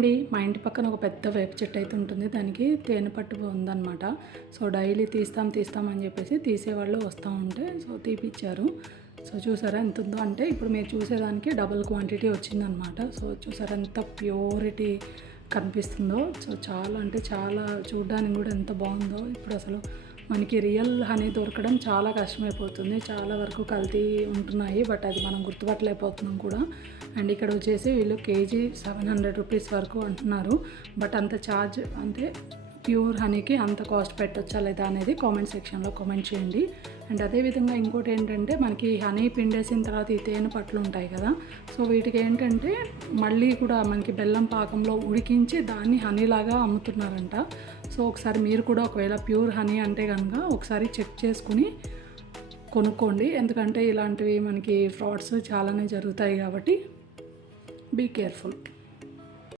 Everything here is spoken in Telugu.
అండి, మా ఇంటి పక్కన ఒక పెద్ద వేప చెట్టు అయితే ఉంటుంది. దానికి తేనె పట్టు ఉందన్నమాట. సో డైలీ తీస్తాం అని చెప్పేసి తీసేవాళ్ళు వస్తూ ఉంటే సో తీపిచ్చారు. సో చూసారా ఎంత ఉందో, అంటే ఇప్పుడు మీరు చూసేదానికి డబుల్ క్వాంటిటీ వచ్చిందనమాట. సో చూసారా ఎంత ప్యూరిటీ కనిపిస్తుందో. సో చాలా అంటే చాలా చూడడానికి కూడా ఎంత బాగుందో. ఇప్పుడు అసలు మనకి రియల్ హనీ దొరకడం చాలా కష్టమైపోతుంది. చాలా వరకు కల్తీ ఉంటున్నాయి, బట్ అది మనం గుర్తుపట్టలేకపోతున్నాం కూడా. అండ్ ఇక్కడ వచ్చేసి వీళ్ళు కేజీ 700 రూపీస్ వరకు అంటున్నారు. బట్ అంత ఛార్జ్ అంటే ప్యూర్ హనీకి అంత కాస్ట్ పెట్టొచ్చా లేదా అనేది కామెంట్ సెక్షన్లో కామెంట్ చేయండి. అండ్ అదేవిధంగా ఇంకోటి ఏంటంటే, మనకి హనీ పిండేసిన తర్వాత ఈ తేనె పట్లు ఉంటాయి కదా, సో వీటికి ఏంటంటే మళ్ళీ కూడా మనకి బెల్లం పాకంలో ఉడికించి దాన్ని హనీలాగా అమ్ముతున్నారంట. సో ఒకసారి మీరు కూడా ఒకవేళ ప్యూర్ హనీ అంటే కనుక ఒకసారి చెక్ చేసుకుని కొనుక్కోండి. ఎందుకంటే ఇలాంటివి మనకి ఫ్రాడ్స్ చాలానే జరుగుతాయి కాబట్టి బీ కేర్ఫుల్.